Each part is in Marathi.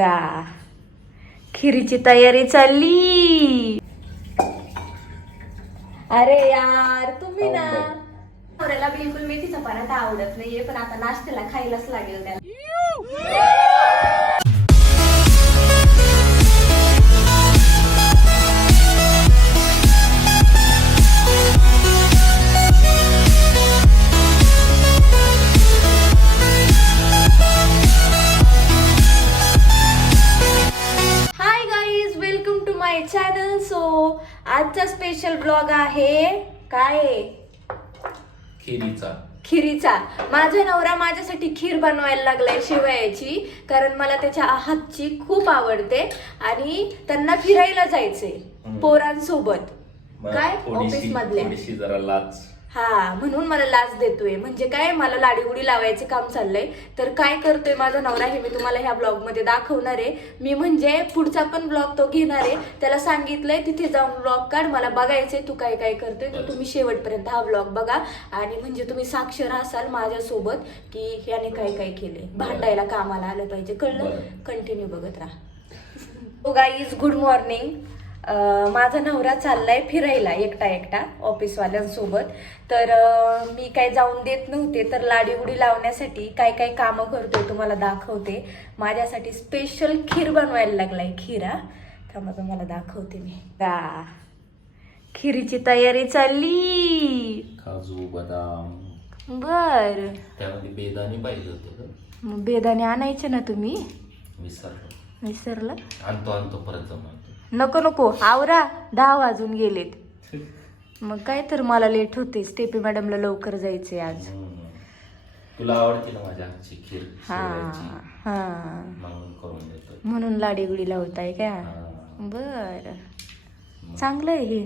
रा. खिरीची तयारी चालली. अरे यार तुम्ही ना. नवऱ्याला बिलकुल मेथीचा पराठा आवडत नाहीये पण आता नाश्त्याला खायलाच लागेल त्याला. आजचा स्पेशल ब्लॉग आहे काय? आहे? खिरीचा. खिरीचा. माझा नवरा माझ्यासाठी खीर बनवायला लागलाय शिवयाची कारण मला त्याच्या हातची खूप आवडते आणि त्यांना फिरायला जायचंय हम्म. पोरांसोबत. मग काय? थोडीशी ऑफिस मधल्या. थोडीशी जरा लाच हा म्हणून मला लाच देतोय. म्हणजे काय मला लाडीगुडी लावायचे काम चाललंय. तर काय करतोय माझा नवरा हे मी तुम्हाला ह्या ब्लॉगमध्ये दाखवणार आहे. मी म्हणजे पुढचा पण ब्लॉग तो घेणार आहे. त्याला सांगितलंय तिथे जाऊन ब्लॉग काढ. मला बघायचंय तू काय काय करतोय. तर तुम्ही शेवटपर्यंत हा ब्लॉग बघा. आणि म्हणजे तुम्ही साक्षर असाल माझ्यासोबत की ह्याने काय काय केले भांडायला कामाला आलं पाहिजे. कळलं. कंटिन्यू बघत राहा. गाईज गुड मॉर्निंग माझा नवरा चाललाय फिरायला एकटा एकटा ऑफिसवाल्यांसोबत. तर मी काय जाऊन देत नव्हते तर लाडी उडी लावण्यासाठी काय काय कामं करतोय तुम्हाला दाखवते. माझ्यासाठी स्पेशल खीर बनवायला लागलाय खीरा. थांबा तुम्हाला दाखवते मी. रा. खिरीची तयारी चालली. काजू बदाम. बर. त्यामध्ये बेदाणे पाहिजे होते बेदाणे आणायचे ना तुम्ही? विसरलो विसरलं आणतो आणतो परत जमवतो नको नको. आवरा. दहा वाजून गेलेत. मग काय तर मला लेट होते स्टेपी मॅडमला लवकर जायचे आज. तुला आवडते ना माझ्या हातची खीर हा शेवयाची? हा. म्हणून करून देतो. म्हणून लाडीगुडी लावताय का. बर. चांगलं आहे हे.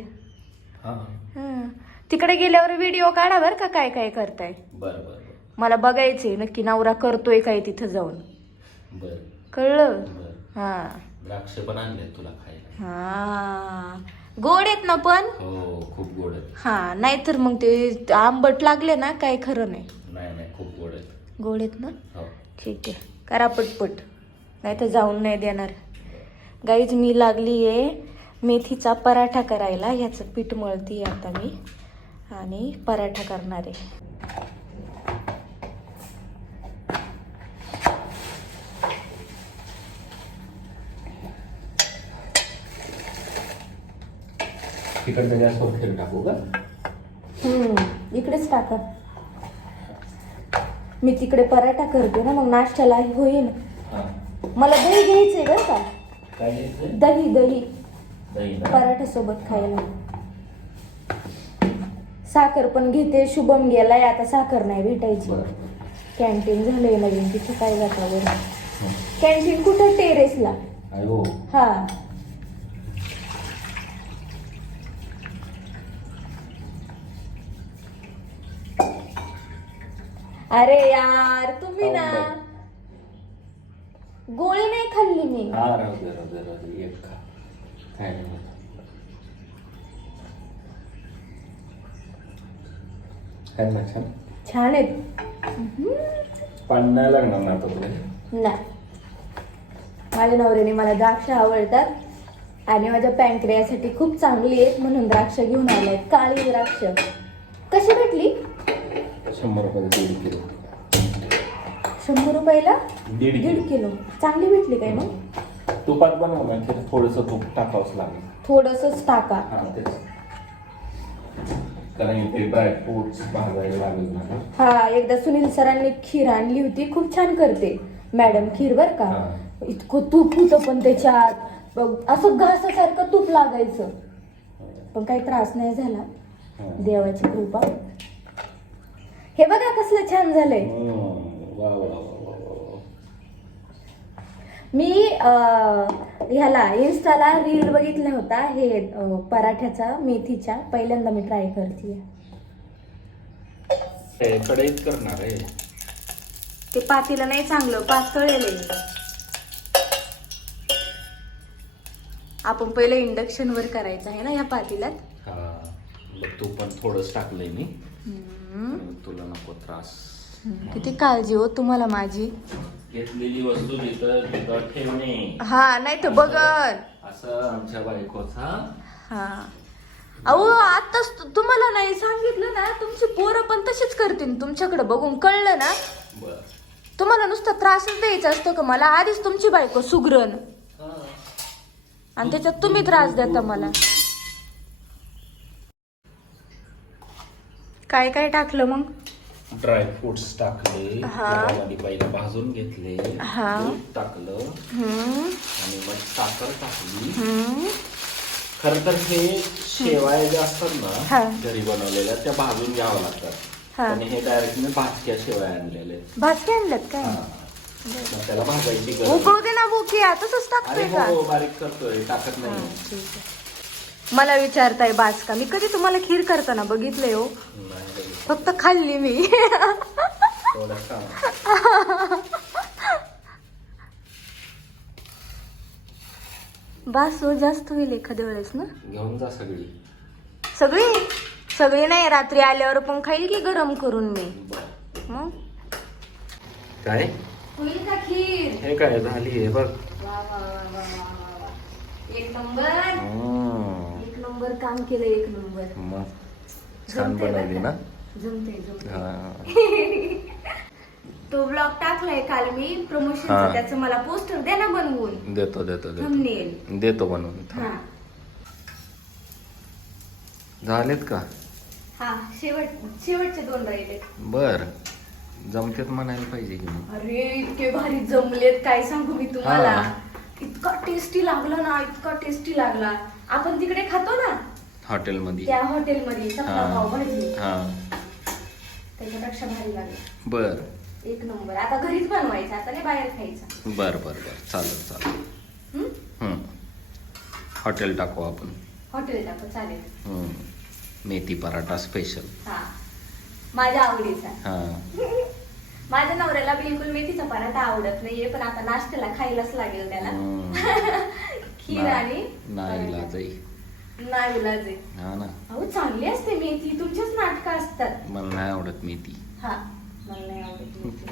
हा. हं. तिकडे गेल्यावर व्हिडिओ काढा बर का काय काय करताय. बर बर बर. मला बघायचंय. नक्की नवरा करतोय काय तिथं जाऊन. बर. कळलं? बर. हा. द्राक्ष पण आणले तुला खायला. हा. गोड आहेत ना पण? हो खूप गोड आहेत. हा नाहीतर मग ते आंबट लागले ना काय खरं नाही. नाही नाही खूप गोड आहेत. गोड आहेत ना? हो. ठीक आहे. करा पटपट. नाही तर जाऊन नाही देणार. गाईज मी लागली आहे मेथीचा पराठा करायला. ह्याचं पीठ मळती आता मी. आणि पराठा करणार आहे. तिकडच्या गॅसवर खीर टाकू का? हम्म, इकडेच टाका. मी तिकडे पराठा करते ना मग नाश्त्याला होईल. हा. मला दही घ्यायचंय बरं का? काय घ्यायचं दही दही. दही ना? पराठा सोबत खायला. साखर पण घेते शुभम गेलाय आता साखर नाही भेटायची. बरं. कॅन्टीन झालंय नवीन तिथे काय जाता बरं. हं. कॅन्टीन कुठं? टेरेसला. हो हा. अरे यार तुम्ही ना गोळी नाही खाल्ली मी. हा राहू दे राहू दे राहू दे. एक खा. काय नाही होत. काय ना छान? छान आहेत. पाणी नाही लागणार ना आता तुला नाही. माझ्या नवऱ्याने मला द्राक्ष आवडतात आणि माझ्या पॅनक्रियासाठी खूप चांगली आहेत म्हणून द्राक्ष घेऊन आले काळी द्राक्ष. कशी भेटली? शंभर रुपये दीड किलो. शंभर रुपयाला दीड दीड किलो. किलो. चांगली भेटली काय मग? तुपात बनव ना की थोडंसं तूप टाकावंच लागेल. थोडंसंच टाका. हा तेच. कारण ते ड्रायफ्रुट्स भाजायला लागेल ना हा एकदा सुनील सरांनी खीर आणली होती. खूप छान करते मॅडम खीर बर का. हा. इतकं तूप होतं पण त्याच्यात. असं घासासारखं तूप लागायचं. पण काही त्रास नाही झाला. हा. देवाची कृपा. हे बघा कसलं छान झालंय. वा. मी अं, ह्याला इन्स्टाला रील बघितला होता हे पराठ्याचा मेथीच्या पहिल्यांदा मी ट्राय करते हे कढईत करणार आहे. ते पातीला नाही चांगलं पातळेल आपण पहिलं इंडक्शन वर करायचं आहे ना या पातीलात? हा तू पण थोडंच टाकलंय मी. तुला नको त्रास. किती काळजी हो तुम्हाला माझी? घेतलेली वस्तू तिथं ठेवणे. हा नाही तर बघन. असं आमच्या बायकोचा हा. अहो आताच तु- तुम्हाला नाही सांगितलं ना तुमची पोरं पण तशीच करतील. तुमच्याकडे बघून कळलं ना? बर. तुम्हाला नुसता त्रासच द्यायचा असतो का मला? आधीच तुमची बायको सुगरण. आणि त्याच्यात तुम्ही त्रास देता मला. काय काय टाकलं मग ड्रायफ्रुट्स टाकले हा. त्यामध्ये पहिला भाजून घेतले हा. दूध टाकलं हम्म, आणि मग साखर टाकली हम्म. खर तर हे शेवाया ज्या असतात हा. ना घरी बनवलेल्या त्या भाजून घ्याव्या लागतात हा. आणि हे डायरेक्ट मी भाजक्या शेवाया आणलेले भाजके आणल्यात काय मग त्याला भाजायची गरज उकळू दे ना बुकी अरे टाकतोय का हो बारीक करतोय टाकत हा, नाही ठीक आहे. मला विचारताय बास का? मी कधी तुम्हाला खीर करताना बघितलंय हो? फक्त खाल्ली मी. बास हो जास्त होईल एखाद्या वेळेस ना? घेऊन जा सगळी. सगळी? सगळी नाही रात्री आल्यावर पण खाईल की गरम करून मी. मग? काय? होईल का खीर? हे काय झाली हे बघ. वा वा वा वा वा वा वा. एक नंबर. हम्म. नंबर काम केलं एक नंबर. मग छान जमतंय बनवली बरं ना? का? जमतंय जमतंय. हा. तो ब्लॉग टाकलाय काल मी हा. प्रमोशनचा त्याचं मला पोस्टर दे ना बनवून. देतो देतो देतो. थंबनेल देतो बनवून. हा. झालेत का? हा शेवट शेवटचे दोन राहिले. बर. जमतेत म्हणायला पाहिजे की मग. अरे इतके भारी जमलेत काय सांगू मी तुम्हाला? हा. इतका टेस्टी लागला ना इतका टेस्टी लागला. आपण तिकडे खातो ना? हॉटेलमध्ये. त्या हॉटेलमध्ये सप्ता हा. पावभाजी हा. त्याच्यापेक्षा भारी लागला. बर. एक नंबर. आता घरीच बनवायचं आता नाही बाहेर खायचं. बर बर बर. चालेल चालेल. हम्म? हॉटेल टाकू आपण. हॉटेल टाकू चालेल. मेथी पराठा स्पेशल हा. माझ्या आवडीचा. हा. माझ्या नवऱ्याला बिलकुल मेथीचा पराठा आवडत नाहीये पण आता नाश्त्याला खायलाच लागेल त्याला. खीर आणि नाही हा ना. अहो चांगली असते मेथी तुमचीच नाटकं असतात. मला नाही आवडत मेथी. हा मला नाही आवडत मेथी.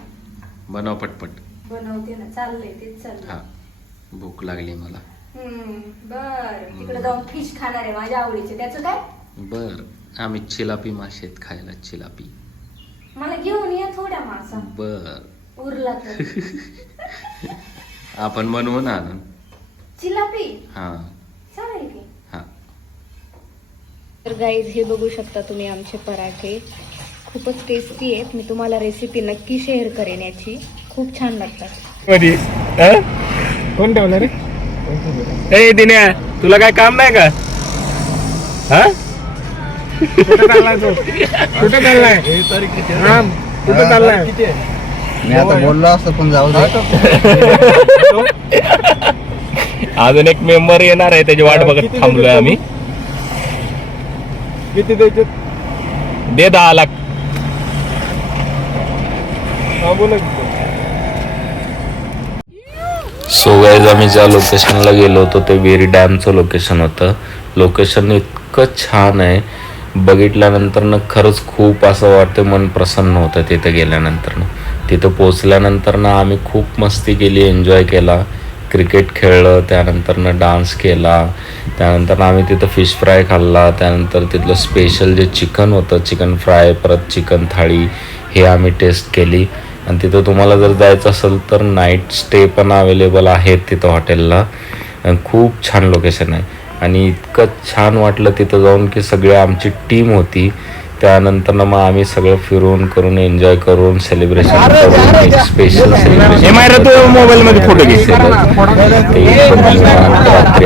बनव पटपट. बनवते ना चाललंय तेच हा चाललंय भूक लागली मला. बर. तिकडे जाऊन फिश खाणार आहे माझ्या आवडीचे. त्याचं काय? बर. आम्ही चिलापी आहेत खायला चिलापी. मला घेऊन या. थोड्या मासा बर. उरला तर. आपण बनवू ना आणून चिलापी हा. चालेल की. हा. तर गाईज हे बघू शकता तुम्ही आमचे पराठे. खूपच टेस्टी आहेत. मी तुम्हाला रेसिपी नक्की शेअर करेन याची. खूप छान लागतात. मध्ये? कोण ठेवलं रे? ए दिन्या तुला काय काम नाही का? हा? कुठे चाललाय तू? कुठे चाललाय? कुठे चाललाय? मी आता बोललो असतो पण जाऊ दे. अजून एक मेंबर येणार आहे त्याची वाट बघत थांबलोय आम्ही. किती द्यायचे दे दहा लाख. सो गाईज आम्ही ज्या लोकेशनला गेलो होतो ते वेरी डॅमचं लोकेशन होतं. लोकेशन इतकं छान आहे. बघितल्यानंतर ना खरंच खूप असं वाटतं मन प्रसन्न होतं तिथं गेल्यानंतर तिथं पोचल्यानंतर ना आम्ही खूप मस्ती केली एन्जॉय केला. क्रिकेट खेळलं त्यानंतर ना डान्स केला. त्यानंतर आम्ही तिथं फिश फ्राय खाल्ला. त्यानंतर तिथलं स्पेशल जे चिकन होतं चिकन फ्राय परत चिकन थाळी हे आम्ही टेस्ट केली. आणि तिथं तुम्हाला जर जायचं असेल तर नाईट स्टे पण अवेलेबल आहेत तिथं हॉटेलला आणि खूप छान लोकेशन आहे. आणि इतकं छान वाटलं तिथं जाऊन की सगळी आमची टीम होती. त्यानंतर मग आम्ही सगळं फिरून करून एन्जॉय करून सेलिब्रेशन करून एक स्पेशल मायरा तू मोबाईल मध्ये फोटो रात्री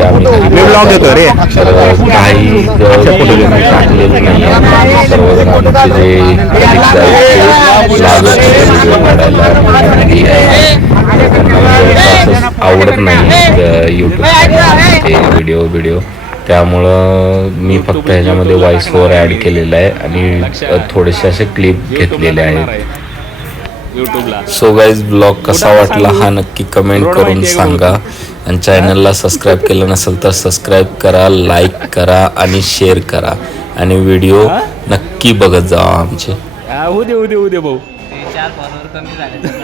आम्ही काही टाकलेले नाही. सर्वजण आमचे जे काढायला ready आहे. त्यांना असं आवडत नाही युट्यूब ते व्हिडिओ व्हिडिओ त्यामुळं मी फक्त ह्याच्यामध्ये व्हॉइस ओव्हर ॲड केलेलं आहे आणि थोडेसे असे क्लिप घेतलेले आहेत. युट्यूबला सो गाईज ब्लॉग कसा वाटला हा नक्की कमेंट करून सांगा. आणि चॅनलला सबस्क्राईब केलं नसेल तर सबस्क्राईब करा लाईक करा आणि शेअर करा. आणि व्हिडिओ नक्की बघत जावा आमचे. दे होऊ दे भाऊ. चार फॉलोअर कमी झाले.